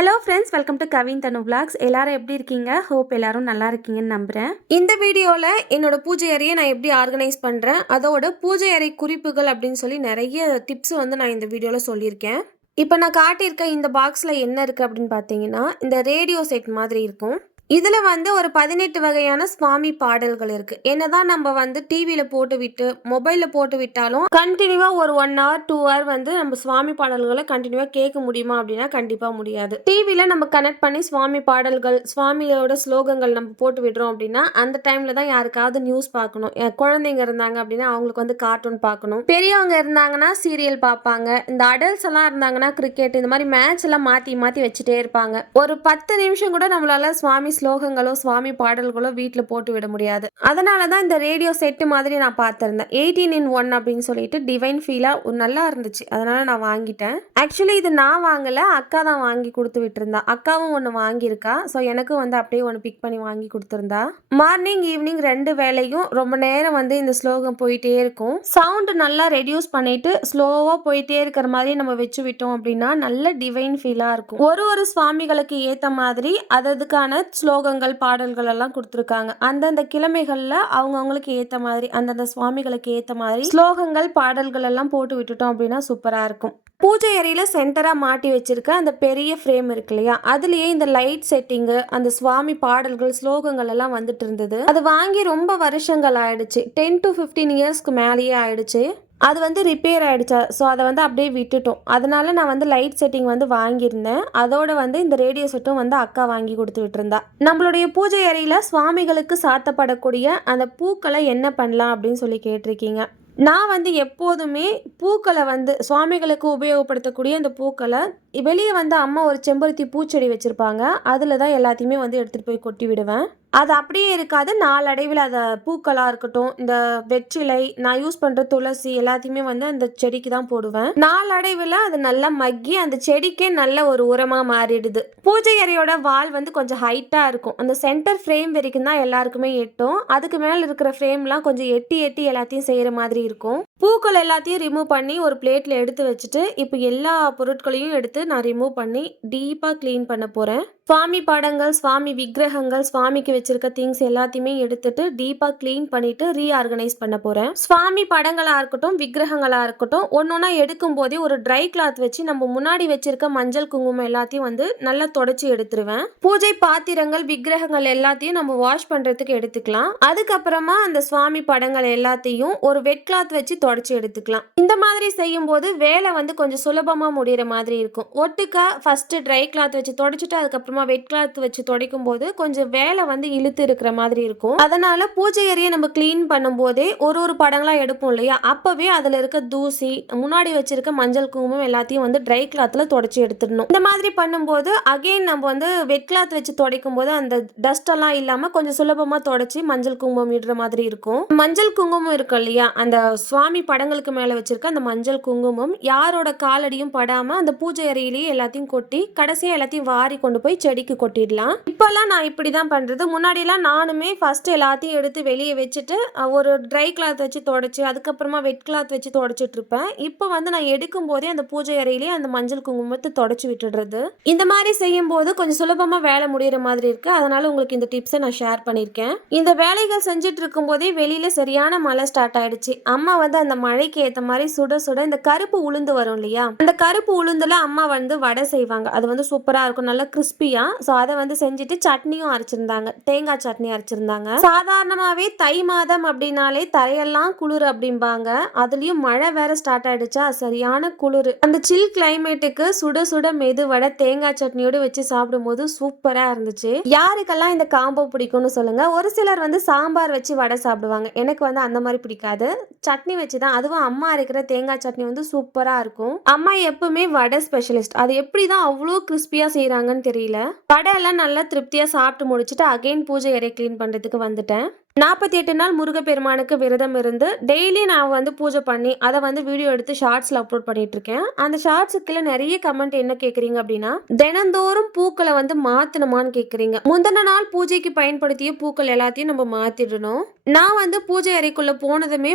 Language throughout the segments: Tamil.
Hello friends, welcome to Kavin Thanu vlogs. எல்லாரும் எப்படி இருக்கீங்க? ஹோப் எல்லாரும் நல்லா இருக்கீங்கன்னு நம்புகிறேன். இந்த வீடியோவில் என்னோட பூஜை அறையை நான் எப்படி ஆர்கனைஸ் பண்ணுறேன், அதோட பூஜை அறை குறிப்புகள் அப்படின்னு சொல்லி நிறைய டிப்ஸ் நான் இந்த வீடியோவில் சொல்லியிருக்கேன். இப்போ நான் காட்டியிருக்க இந்த பாக்ஸில் என்ன இருக்குது அப்படின்னு பார்த்தீங்கன்னா, இந்த ரேடியோ செட் மாதிரி இருக்கும். இதில் ஒரு 18 வகையான சுவாமி பாடல்கள் இருக்குது. என்னதான் நம்ம டிவியில் போட்டு விட்டு மொபைலில் போட்டு விட்டாலும் கண்டினியூவாக ஒரு 1 hour 2 hour நம்ம சுவாமி பாடல்களை கண்டினியூவாக கேட்க முடியுமா அப்படின்னா கண்டிப்பாக முடியாது. டிவியில் நம்ம கனெக்ட் பண்ணி சுவாமி பாடல்கள், சுவாமியோட ஸ்லோகங்கள் நம்ம போட்டு விடுறோம் அப்படின்னா அந்த டைமில் தான் யாருக்காவது நியூஸ் பார்க்கணும். குழந்தைங்க இருந்தாங்க அப்படின்னா அவங்களுக்கு கார்ட்டூன் பார்க்கணும். பெரியவங்க இருந்தாங்கன்னா சீரியல் பார்ப்பாங்க. இந்த அடல்ட்ஸ் எல்லாம் இருந்தாங்கன்னா கிரிக்கெட், இந்த மாதிரி மேட்ச் எல்லாம் மாற்றி மாற்றி வச்சுட்டே இருப்பாங்க. ஒரு 10 நிமிஷம் கூட நம்மளால சுவாமி ஸ்லோகங்களோ சுவாமி பாடல்களோ வீட்டில் போட்டு விட முடியாது. அதனால தான் இந்த ரேடியோ செட்டு மாதிரி நான் பார்த்துருந்தேன். 18 in 1 அப்படின்னு சொல்லிட்டு டிவைன் ஃபீலாக நல்லா இருந்துச்சு. அதனால நான் வாங்கிட்டேன். ஆக்சுவலி இது நான் வாங்கலை, அக்கா தான் வாங்கி கொடுத்து விட்டுருந்தா. அக்காவும் ஒன்று வாங்கியிருக்கா. ஸோ எனக்கும் அப்படியே ஒன்று பிக் பண்ணி வாங்கி கொடுத்துருந்தா. மார்னிங் ஈவினிங் 2 வேளையும் ரொம்ப நேரம் இந்த ஸ்லோகம் போயிட்டே இருக்கும். சவுண்டு நல்லா ரெடியூஸ் பண்ணிட்டு ஸ்லோவாக போயிட்டே இருக்கிற மாதிரி நம்ம வச்சு விட்டோம் அப்படின்னா நல்ல டிவைன் ஃபீலாக இருக்கும். ஒரு சுவாமிகளுக்கு ஏற்ற மாதிரி அதுக்கான ஸ்லோகங்கள் பாடல்கள் எல்லாம் கொடுத்துருக்காங்க. அந்தந்த கிழமைகளில் அவங்கவுங்களுக்கு ஏற்ற மாதிரி அந்தந்த சுவாமிகளுக்கு ஏற்ற மாதிரி ஸ்லோகங்கள் பாடல்கள் எல்லாம் போட்டு விட்டுட்டோம் அப்படின்னா சூப்பராக இருக்கும். பூஜை அறையில் சென்டராக மாட்டி வச்சிருக்க அந்த பெரிய ஃப்ரேம் இருக்கு இல்லையா, அதுலேயே இந்த லைட் செட்டிங்கு, அந்த சுவாமி பாடல்கள் ஸ்லோகங்கள் எல்லாம் வந்துட்டு இருந்தது. அது வாங்கி ரொம்ப வருஷங்கள் ஆயிடுச்சு. 10 to 15 இயர்ஸ்க்கு மேலேயே ஆயிடுச்சு. அது ரிப்பேர் ஆகிடுச்சா. ஸோ அதை அப்படியே விட்டுட்டோம். அதனால நான் லைட் செட்டிங் வாங்கியிருந்தேன். அதோட இந்த ரேடியோ செட்டும் அக்கா வாங்கி கொடுத்து விட்டுருந்தா. நம்மளுடைய பூஜை அறையில் சுவாமிகளுக்கு சாத்தப்படக்கூடிய அந்த பூக்களை என்ன பண்ணலாம் அப்படின்னு சொல்லி கேட்டிருக்கீங்க. நான் எப்போதுமே பூக்களை சுவாமிகளுக்கு உபயோகப்படுத்தக்கூடிய அந்த பூக்களை வெளியே அம்மா ஒரு செம்பருத்தி பூச்செடி வச்சுருப்பாங்க. அதில் தான் எல்லாத்தையுமே எடுத்துகிட்டு போய் கொட்டி விடுவேன். அது அப்படியே இருக்காது. நாளடைவில் அதை பூக்களாக இருக்கட்டும், இந்த வெற்றிலை, நான் யூஸ் பண்ணுற துளசி எல்லாத்தையுமே அந்த செடிக்கு தான் போடுவேன். நாளடைவில் அது நல்லா மக்கி அந்த செடிக்கே நல்ல ஒரு உரமாக மாறிடுது. பூஜை அறையோட வால் கொஞ்சம் ஹைட்டாக இருக்கும். அந்த சென்டர் ஃப்ரேம் வரைக்கும் தான் எல்லாருக்குமே எட்டும். அதுக்கு மேலே இருக்கிற ஃப்ரேம்லாம் கொஞ்சம் எட்டி எட்டி எல்லாத்தையும் செய்கிற மாதிரி இருக்கும். பூக்கள் எல்லாத்தையும் ரிமூவ் பண்ணி ஒரு பிளேட்டில் எடுத்து வச்சுட்டு இப்போ எல்லா பொருட்களையும் எடுத்து நான் ரிமூவ் பண்ணி டீப்பாக க்ளீன் பண்ண போகிறேன். சுவாமி படங்கள், சுவாமி விக்கிரகங்கள், சுவாமிக்கு வச்சிருக்க திங்ஸ் எல்லாத்தையுமே எடுத்துட்டு டீப்பாக க்ளீன் பண்ணிட்டு ரீஆர்கனைஸ் பண்ண போகிறேன். சுவாமி படங்களாக இருக்கட்டும், விக்கிரகங்களாக இருக்கட்டும், ஒன்னொன்னா எடுக்கும் போதே ஒரு ட்ரை கிளாத் வச்சு நம்ம முன்னாடி வச்சிருக்க மஞ்சள் குங்குமம் எல்லாத்தையும் நல்லா தொடச்சி எடுத்துருவேன். பூஜை பாத்திரங்கள், விக்கிரகங்கள் எல்லாத்தையும் நம்ம வாஷ் பண்ணுறதுக்கு எடுத்துக்கலாம். அதுக்கப்புறமா அந்த சுவாமி படங்கள் எல்லாத்தையும் ஒரு வெட் கிளாத் வச்சு தொடச்சி எடுத்துக்கலாம். இந்த மாதிரி செய்யும் போது வேலை கொஞ்சம் சுலபமாக முடிகிற மாதிரி இருக்கும். ஒட்டுக்கா ஃபர்ஸ்ட் ட்ரை கிளாத் வச்சு தொடச்சிட்டு அதுக்கப்புறமா வெட் கிளாத் வச்சு துடைக்கும் போது கொஞ்சம் வேலை இழுத்து இருக்கிற மாதிரி இருக்கும். அதனால பூஜை அறையை நம்ம கிளீன் பண்ணும் போதே ஒரு படங்களா எடுப்போம் இல்லையா, அப்பவே அதுல இருக்க தூசி, முன்னாடி வச்சிருக்க மஞ்சள் குங்குமம் எல்லாத்தையும் ட்ரை கிளாத்ல தொடச்சி எடுத்துடணும். இந்த மாதிரி பண்ணும்போது அகைன் நம்ம வெட் கிளாத் வச்சு துடைக்கும் போது அந்த டஸ்ட் எல்லாம் இல்லாம கொஞ்சம் சுலபமா தொடச்சி மஞ்சள் குங்குமம் இடுற மாதிரி இருக்கும். மஞ்சள் குங்குமம் இருக்கு இல்லையா, அந்த சுவாமி படங்களுக்கு மேல வச்சிருக்க அந்த மஞ்சள் குங்குமம் யாரோட காலடியும் படாம அந்த பூஜை அறையிலேயே எல்லாத்தையும் கொட்டி கடைசியா எல்லாத்தையும் வாரி கொண்டு போய் செடிக்கு கொட்டிடலாம். இப்பெல்லாம் நான் இப்படிதான் பண்றது. முன்னாடிலாம் நானுமே ஃபர்ஸ்ட் எல்லாத்தையும் எடுத்து வெளியே வச்சுட்டு ஒரு ட்ரை கிளாத் வச்சு தொடச்சு அதுக்கப்புறமா வெட் கிளாத் வச்சு தொடச்சிட்டு இருப்பேன். இப்போ நான் எடுக்கும் போதே அந்த பூஜை அறையிலேயே அந்த மஞ்சள் குங்குமத்தை தொடச்சு விட்டுடுறது. இந்த மாதிரி செய்யும் போது கொஞ்சம் சுலபமா வேலை முடிகிற மாதிரி இருக்கு. அதனால உங்களுக்கு இந்த டிப்ஸை நான் ஷேர் பண்ணியிருக்கேன். இந்த வேலைகள் செஞ்சுட்டு இருக்கும் போதே வெளியில சரியான மழை ஸ்டார்ட் ஆயிடுச்சு. அம்மா அந்த மழைக்கு ஏற்ற மாதிரி சுட சுட இந்த கருப்பு உளுந்து வரும் இல்லையா, அந்த கருப்பு உளுந்துல அம்மா வடை செய்வாங்க. அது சூப்பரா இருக்கும், நல்லா கிறிஸ்பியா. ஸோ அதை செஞ்சுட்டு சட்னியும் அரைச்சிருந்தாங்க, தேங்காய் சட்னி அரைச்சிருந்தாங்க. சாதாரணமாகவே தை மாதம் அப்படின்னாலே தரையெல்லாம் குளிர் அப்படிம்பாங்க. அதுலேயும் மழை வேற ஸ்டார்ட் ஆயிடுச்சா, சரியான குளிர். அந்த சில் கிளைமேட்டுக்கு சுட சுட மெது வடை தேங்காய் சட்னியோடு வச்சு சாப்பிடும்போது சூப்பராக இருந்துச்சு. யாருக்கெல்லாம் இந்த காம்போ பிடிக்கும்னு சொல்லுங்க. ஒரு சிலர் சாம்பார் வச்சு வடை சாப்பிடுவாங்க. எனக்கு அந்த மாதிரி பிடிக்காது, சட்னி வச்சு தான். அதுவும் அம்மா அரைக்கிற தேங்காய் சட்னி சூப்பராக இருக்கும். அம்மா எப்பவுமே வடை ஸ்பெஷலிஸ்ட். அது எப்படி தான் அவ்வளோ கிறிஸ்பியாக செய்கிறாங்கன்னு தெரியல. வடை எல்லாம் நல்லா திருப்தியாக சாப்பிட்டு முடிச்சுட்டு அகைன் பூஜை அறை கிளீன் பண்ணுறதுக்கு வந்துட்டேன். 48 நாள் முருகப்பெருமானுக்கு விரதம் இருந்து டெய்லி நான் பூஜை பண்ணி அதை வீடியோ எடுத்து ஷார்ட்ஸில் அப்லோட் பண்ணிட்டு இருக்கேன். அந்த ஷார்ட்ஸுக்குள்ள நிறைய கமெண்ட் என்ன கேட்குறீங்க அப்படின்னா, தினந்தோறும் பூக்களை மாற்றணுமான்னு கேட்குறீங்க. முந்தின நாள் பூஜைக்கு பயன்படுத்திய பூக்கள் எல்லாத்தையும் நம்ம மாற்றிடணும். நான் பூஜை அறைக்குள்ளே போனதுமே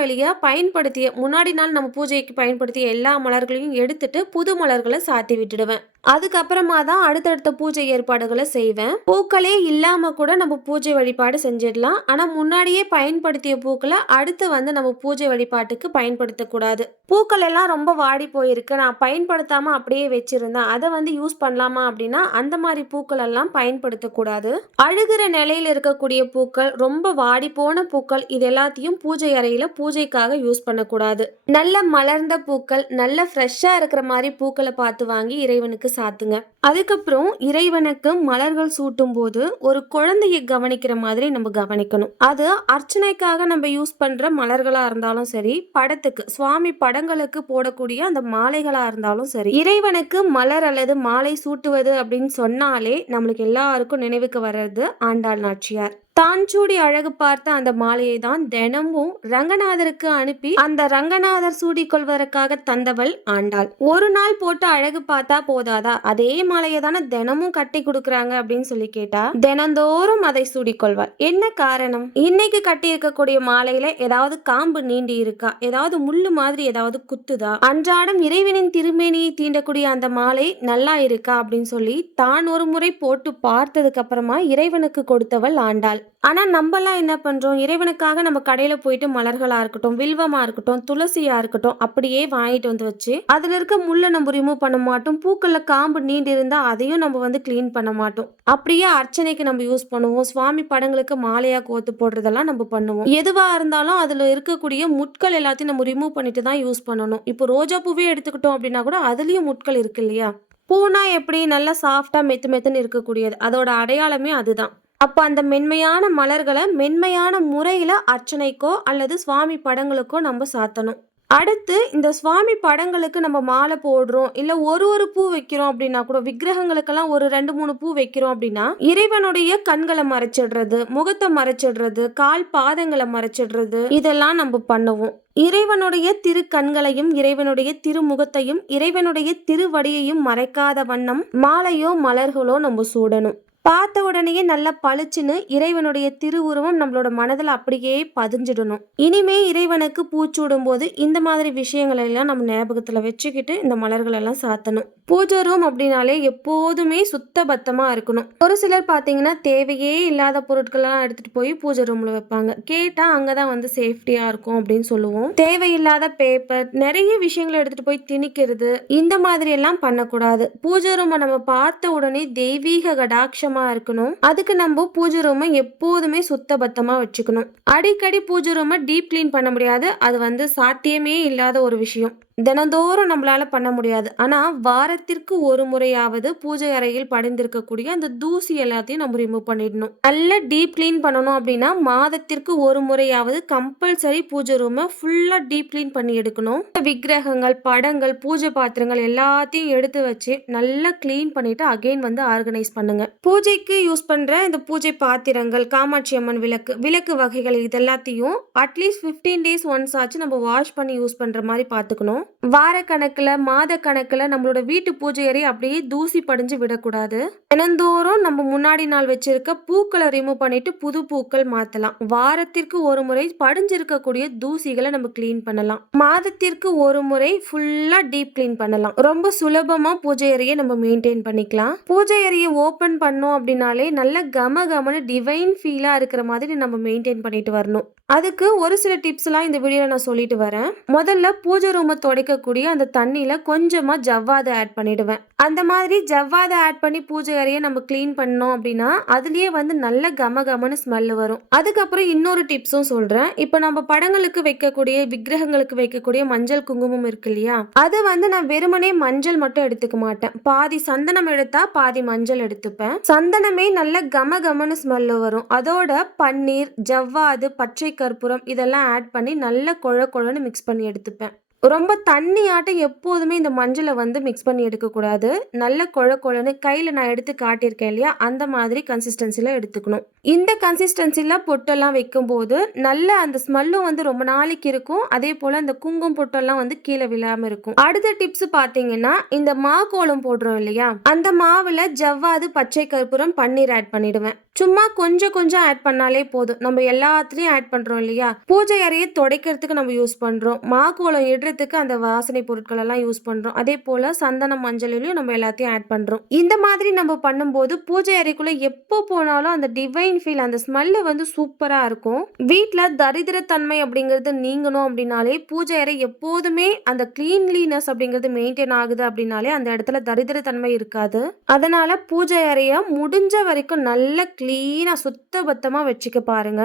வழியாக பயன்படுத்திய முன்னாடி நாள் நம்ம பூஜைக்கு பயன்படுத்திய எல்லா மலர்களையும் எடுத்துட்டு புது மலர்களை சாத்தி விட்டுடுவேன். அதுக்கப்புறமா தான் அடுத்தடுத்த பூஜை ஏற்பாடுகளை செய்வேன். பூக்களே இல்லாம கூட நம்ம பூஜை வழிபாடு செஞ்சிடலாம். ஆனா முன்னாடியே பயன்படுத்திய பூக்களை அடுத்து வந்து நம்ம பூஜை வழிபாட்டுக்கு பயன்படுத்தக்கூடாது. பூக்கள் எல்லாம் ரொம்ப வாடி போயிருக்கு, நான் பயன்படுத்தாம அப்படியே வச்சிருந்தேன், அதை வந்து யூஸ் பண்ணலாமா அப்படின்னா அந்த மாதிரி பூக்கள் எல்லாம் பயன்படுத்தக்கூடாது. அழுகிற நிலையில இருக்கக்கூடிய பூக்கள், ரொம்ப வாடி போன பூக்கள், இது எல்லாத்தையும் பூஜை அறையில பூஜைக்காக யூஸ் பண்ணக்கூடாது. நல்ல மலர்ந்த பூக்கள், நல்ல ஃப்ரெஷ்ஷா இருக்கிற மாதிரி பூக்களை பார்த்து வாங்கி இறைவனுக்கு சாத்துங்க. அதுக்கப்புறம் இறைவனுக்கு மலர்கள் சூட்டும் போது ஒரு குழந்தையை கவனிக்கிற மாதிரி நம்ம கவனிக்கணும். அது அர்ச்சனைக்காக நம்ம யூஸ் பண்ற மலர்களா இருந்தாலும் சரி, படத்துக்கு சுவாமி படங்களுக்கு போடக்கூடிய அந்த மாலைகளா இருந்தாலும் சரி, இறைவனுக்கு மலர் அல்லது மாலை சூட்டுவது அப்படின்னு சொன்னாலே நம்மளுக்கு எல்லாருக்கும் நினைவுக்கு வர்றது ஆண்டாள் நாச்சியார். தான் சூடி அழகு பார்த்த அந்த மாலையை தான் தினமும் ரங்கநாதருக்கு அனுப்பி அந்த ரங்கநாதர் சூடிக்கொள்வதற்காக தந்தவள் ஆண்டாள். ஒரு நாள் போட்டு அழகு பார்த்தா போதாதா, அதே மாலையை தானே தினமும் கட்டி கொடுக்குறாங்க அப்படின்னு சொல்லி கேட்டா தினந்தோறும் அதை சூடிக்கொள்வாள். என்ன காரணம்? இன்னைக்கு கட்டி இருக்கக்கூடிய மாலையில ஏதாவது காம்பு நீண்டி இருக்கா, ஏதாவது முள்ளு மாதிரி ஏதாவது குத்துதா, அன்றாடம் இறைவனின் திருமேனியை தீண்டக்கூடிய அந்த மாலை நல்லா இருக்கா அப்படின்னு சொல்லி தான் ஒரு முறை போட்டு பார்த்ததுக்கு அப்புறமா இறைவனுக்கு கொடுத்தவள் ஆண்டாள். ஆனா நம்மலாம் என்ன பண்றோம், இறைவனுக்காக நம்ம கடையில போயிட்டு மலர்களா இருக்கட்டும், வில்வமா இருக்கட்டும், துளசியா இருக்கட்டும் அப்படியே வாங்கிட்டு வந்து வச்சு அதுல இருக்க முள்ளை நம்ம ரிமூவ் பண்ண மாட்டோம். பூக்கள்ல காம்பு நீண்டு இருந்தா அதையும் நம்ம வந்து கிளீன் பண்ண மாட்டோம். அப்படியே அர்ச்சனைக்கு நம்ம யூஸ் பண்ணுவோம், சுவாமி படங்களுக்கு மாலையா கோத்து போடுறதெல்லாம் நம்ம பண்ணுவோம். எதுவா இருந்தாலும் அதுல இருக்கக்கூடிய முட்கள் எல்லாத்தையும் நம்ம ரிமூவ் பண்ணிட்டு தான் யூஸ் பண்ணணும். இப்போ ரோஜா பூவே எடுத்துக்கிட்டோம் அப்படின்னா கூட அதுலயும் முட்கள் இருக்கு இல்லையா. பூனா எப்படி நல்லா சாஃப்டா மெத்து மெத்துன்னு இருக்கக்கூடியது, அதோட அடையாளமே அதுதான். அப்போ அந்த மென்மையான மலர்களை மென்மையான முறையில் அர்ச்சனைக்கோ அல்லது சுவாமி படங்களுக்கோ நம்ம சாத்தணும். அடுத்து இந்த சுவாமி படங்களுக்கு நம்ம மாலை போடுறோம், இல்லை ஒரு பூ வைக்கிறோம் அப்படின்னா கூட, விக்கிரகங்களுக்கெல்லாம் ஒரு 2-3 பூ வைக்கிறோம் அப்படின்னா இறைவனுடைய கண்களை மறைச்சிடுறது, முகத்தை மறைச்சிடுறது, கால் பாதங்களை மறைச்சிடுறது, இதெல்லாம் நம்ம பண்ணுவோம். இறைவனுடைய திரு கண்களையும் இறைவனுடைய திருமுகத்தையும் இறைவனுடைய திருவடியையும் மறைக்காத வண்ணம் மாலையோ மலர்களோ நம்ம சூடணும். பார்த்த உடனேயே நல்லா பளிச்சுன்னு இறைவனுடைய திருவுருவம் நம்மளோட மனதில் அப்படியே பதிஞ்சிடணும். இனிமே இறைவனுக்கு பூச்சூடும் போது இந்த மாதிரி விஷயங்கள் எல்லாம் நம்ம ஞாபகத்தில் வச்சுக்கிட்டு இந்த மலர்கள் எல்லாம் சாத்தணும். பூஜை ரூம் அப்படின்னாலே எப்போதுமே சுத்தபத்தமாக இருக்கணும். ஒரு சிலர் பார்த்தீங்கன்னா தேவையே இல்லாத பொருட்களெல்லாம் எடுத்துகிட்டு போய் பூஜை ரூமில் வைப்பாங்க. கேட்டால் அங்கே தான் வந்து சேஃப்டியாக இருக்கும் அப்படின்னு சொல்லுவோம். தேவையில்லாத பேப்பர், நிறைய விஷயங்களை எடுத்துகிட்டு போய் திணிக்கிறது, இந்த மாதிரி எல்லாம் பண்ணக்கூடாது. பூஜை ரூமை நம்ம பார்த்த உடனே தெய்வீக கடாட்சமாக இருக்கணும். அதுக்கு நம்ம பூஜை ரூமை எப்போதுமே சுத்தபத்தமா வச்சுக்கணும். அடிக்கடி பூஜை ரூமை டீப் கிளீன் பண்ண முடியாது, அது வந்து சாத்தியமே இல்லாத ஒரு விஷயம். தினந்தோறும் நம்மளால பண்ண முடியாது. ஆனா வாரத்திற்கு ஒரு முறையாவது பூஜை அறையில் படிந்திருக்கக்கூடிய அந்த தூசி எல்லாத்தையும் நம்ம ரிமூவ் பண்ணிடணும். நல்ல டீப் கிளீன் பண்ணணும் அப்படின்னா மாதத்திற்கு ஒரு முறையாவது கம்பல்சரி பூஜை ரூமை ஃபுல்லா டீப் கிளீன் பண்ணி எடுக்கணும். விக்கிரகங்கள், படங்கள், பூஜை பாத்திரங்கள் எல்லாத்தையும் எடுத்து வச்சு நல்லா கிளீன் பண்ணிட்டு அகைன் வந்து ஆர்கனைஸ் பண்ணுங்க. பூஜைக்கு யூஸ் பண்ற இந்த பூஜை பாத்திரங்கள், காமாட்சி அம்மன் விளக்கு வகைகள், இது எல்லாத்தையும் அட்லீஸ்ட் 15 days ஒன்ஸ் ஆச்சு நம்ம வாஷ் பண்ணி யூஸ் பண்ற மாதிரி பார்த்துக்கணும். வார கணக்குல, மாத கணக்குல நம்மளோட வீட்டு பூஜை அறை அப்படியே தூசி படிஞ்சு விடக்கூடாது. தினந்தோறும் நம்ம முன்னாடி நாள் வச்சிருக்க பூக்களை ரிமூவ் பண்ணிட்டு புது பூக்கள் மாத்தலாம். வாரத்திற்கு ஒரு முறை படிஞ்சிருக்கக்கூடிய தூசிகளை நம்ம கிளீன் பண்ணலாம். மாதத்திற்கு ஒரு முறை ஃபுல்லா டீப் கிளீன் பண்ணலாம். ரொம்ப சுலபமா பூஜை அறையை நம்ம மெயின்டைன் பண்ணிக்கலாம். பூஜை அறையை ஓபன் பண்ணோம் அப்படின்னாலே நல்ல கமகமனு டிவைன் ஃபீலா இருக்கிற மாதிரி நம்ம மெயின்டைன் பண்ணிட்டு வரணும். அதுக்கு ஒரு சில டிப்ஸ் எல்லாம் இந்த வீடியோல நான் சொல்லிட்டு வரேன். முதல்ல பூஜை ரூமை துடைக்கக்கூடிய அந்த தண்ணியில கொஞ்சமா ஜவ்வாது ஆட் பண்ணிடுவேன். அந்த மாதிரி ஜவ்வாது ஆட் பண்ணி பூஜை அறையை நம்ம கிளீன் பண்ணோம் அப்படின்னா அதுலயே வந்து நல்ல கமகமனு ஸ்மெல் வரும். அதுக்கப்புறம் இன்னொரு டிப்ஸும் சொல்றேன். இப்போ நம்ம படங்களுக்கு வைக்கக்கூடிய, விக்கிரகங்களுக்கு வைக்கக்கூடிய மஞ்சள் குங்குமம் இருக்கு இல்லையா, அது வந்து நான் வெறுமனே மஞ்சள் மட்டும் எடுத்துக்க மாட்டேன். பாதி சந்தனம் எடுத்தா பாதி மஞ்சள் எடுத்துப்பேன். சந்தனமே நல்ல கமகமனு ஸ்மெல் வரும். அதோட பன்னீர், ஜவ்வாது, பச்சை கற்பூரம் இதெல்லாம் ஆட் பண்ணி நல்ல கொழன்னு மிக்ஸ் பண்ணி எடுத்துப்பேன். ரொம்ப தண்ணியாட்டம் எப்போதுமே இந்த மஞ்சளை வந்து மிக்ஸ் பண்ணி எடுக்கக்கூடாது. நல்ல கொழன்னு கையில் நான் எடுத்து காட்டியிருக்கேன் இல்லையா, அந்த மாதிரி கன்சிஸ்டன்சியில் எடுத்துக்கணும். இந்த கன்சிஸ்டன்சியில் பொட்டெல்லாம் வைக்கும்போது நல்ல அந்த ஸ்மெல்லும் வந்து ரொம்ப நாளைக்கு இருக்கும். அதே போல் அந்த குங்குமம் பொட்டெல்லாம் வந்து கீழே விழாமல் இருக்கும். அடுத்த டிப்ஸ் பார்த்தீங்கன்னா, இந்த மாக்கோளம் போடுறோம் இல்லையா, அந்த மாவில் ஜவ்வாது, பச்சை கற்பூரம், பன்னீர் ஆட் பண்ணிடுவேன். சும்மா கொஞ்சம் ஆட் பண்ணாலே போதும். நம்ம எல்லாத்துலேயும் ஆட் பண்ணுறோம் இல்லையா, பூஜை அறையை துடைக்கிறதுக்கு நம்ம யூஸ் பண்ணுறோம். மாக்கோளம் இடுற கட்டுறதுக்கு அந்த வாசனை பொருட்கள் எல்லாம் யூஸ் பண்றோம். அதே போல சந்தனம், மஞ்சளிலும் நம்ம எல்லாத்தையும் ஆட் பண்றோம். இந்த மாதிரி நம்ம பண்ணும்போது பூஜை அறைக்குள்ள எப்போ போனாலும் அந்த டிவைன் ஃபீல், அந்த ஸ்மெல்லு வந்து சூப்பரா இருக்கும். வீட்ல தரித்திரத்தன்மை அப்படிங்கிறது நீங்கணும் அப்படின்னாலே பூஜை அறை எப்போதுமே அந்த கிளீன்லினஸ் அப்படிங்கிறது மெயின்டைன் ஆகுது அப்படின்னாலே அந்த இடத்துல தரித்திரத்தன்மை இருக்காது. அதனால பூஜை அறைய முடிஞ்ச வரைக்கும் நல்லா கிளீனா சுத்தபத்தமா வச்சுக்க பாருங்க.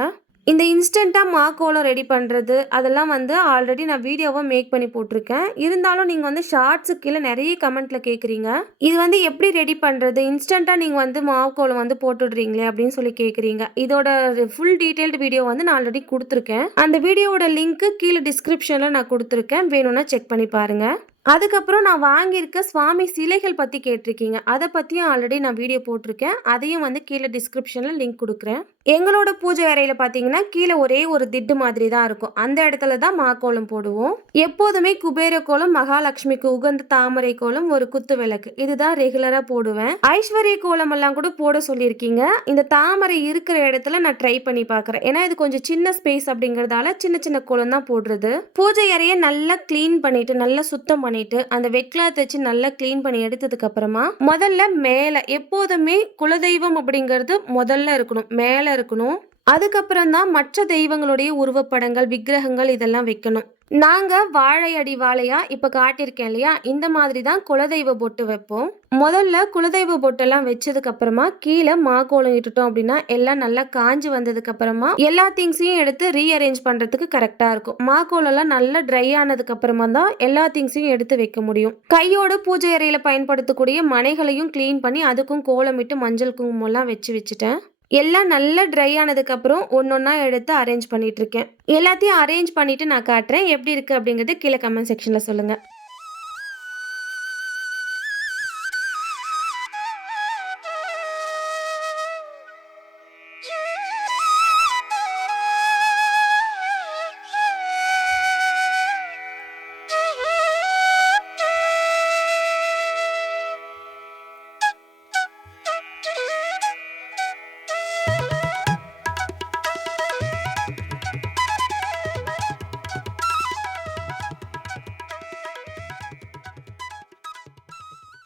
இந்த இன்ஸ்டண்ட்டாக மாக்கோலம் ரெடி பண்ணுறது அதெல்லாம் வந்து ஆல்ரெடி நான் வீடியோவை மேக் பண்ணி போட்டிருக்கேன். இருந்தாலும் நீங்கள் வந்து ஷார்ட்ஸுக்கு கீழே நிறைய கமெண்ட்டில் கேட்குறீங்க, இது வந்து எப்படி ரெடி பண்ணுறது, இன்ஸ்டண்ட்டாக நீங்கள் வந்து மாவுக்கோலம் வந்து போட்டுடுறீங்களே அப்படின்னு சொல்லி கேட்குறீங்க. இதோட ஃபுல் டீட்டெயில்டு வீடியோ வந்து நான் ஆல்ரெடி கொடுத்துருக்கேன். அந்த வீடியோவோட லிங்க்கு கீழே டிஸ்கிரிப்ஷனில் நான் கொடுத்துருக்கேன், வேணும்னா செக் பண்ணி பாருங்கள். அதுக்கப்புறம் நான் வாங்கியிருக்க சுவாமி சிலைகள் பற்றி கேட்டிருக்கீங்க, அதை பற்றியும் ஆல்ரெடி நான் வீடியோ போட்டிருக்கேன். அதையும் வந்து கீழே டிஸ்கிரிப்ஷனில் லிங்க் கொடுக்குறேன். எங்களோட பூஜை அறையில் பார்த்தீங்கன்னா கீழே ஒரே ஒரு திட்டு மாதிரி தான் இருக்கும். அந்த இடத்துல தான் மாக்கோலம் போடுவோம். எப்போதுமே குபேர கோலம், மகாலட்சுமிக்கு உகந்த தாமரை கோலம், ஒரு குத்து விளக்கு, இதுதான் ரெகுலராக போடுவேன். ஐஸ்வர்ய கோலம் எல்லாம் கூட போட சொல்லியிருக்கீங்க. இந்த தாமரை இருக்கிற இடத்துல நான் ட்ரை பண்ணி பார்க்குறேன். ஏன்னா இது கொஞ்சம் சின்ன ஸ்பேஸ் அப்படிங்கிறதால சின்ன சின்ன கோலம் தான் போடுறது. பூஜை அறையை நல்லா க்ளீன் பண்ணிட்டு நல்லா சுத்தம் பண்ணிட்டு அந்த வெட்கிளாத் வச்சு நல்லா க்ளீன் பண்ணி எடுத்ததுக்கு அப்புறமா முதல்ல மேல எப்போதுமே குலதெய்வம் அப்படிங்கிறது முதல்ல இருக்கணும், மேல இருக்கணும். அதுக்கப்புறம் தான் மற்ற தெய்வங்களுடைய உருவப்படங்கள், விக்கிரகங்கள் இதெல்லாம் வைக்கணும். நாங்க வாழை அடி வாழையா இப்ப காட்டியிருக்கேன் இல்லையா, இந்த மாதிரி தான் குலதெய்வ பொட்டு வைப்போம். முதல்ல குலதெய்வ பொட்டெல்லாம் வச்சதுக்கு அப்புறமா கீழே மாக்கோலம் இட்டுட்டோம் அப்படின்னா எல்லாம் நல்லா காஞ்சி வந்ததுக்கு அப்புறமா எல்லா திங்ஸையும் எடுத்து ரீஅரேஞ்ச் பண்றதுக்கு கரெக்டா இருக்கும். மாக்கோலம் எல்லாம் நல்லா ட்ரை ஆனதுக்கு அப்புறமா தான் எல்லா திங்ஸையும் எடுத்து வைக்க முடியும். கையோட பூஜை அறையில பயன்படுத்தக்கூடிய மனைகளையும் கிளீன் பண்ணி அதுக்கும் கோலமிட்டு மஞ்சள் குங்குமம் எல்லாம் வச்சுட்டேன். எல்லாம் நல்லா ட்ரை ஆனதுக்கு அப்புறம் ஒன்னொன்னா எடுத்து அரேஞ்ச் பண்ணிட்டு இருக்கேன். எல்லாத்தையும் அரேஞ்ச் பண்ணிட்டு நான் காட்டுறேன் எப்படி இருக்கு அப்படிங்கிறது கீழே கமெண்ட் செக்ஷன்ல சொல்லுங்க.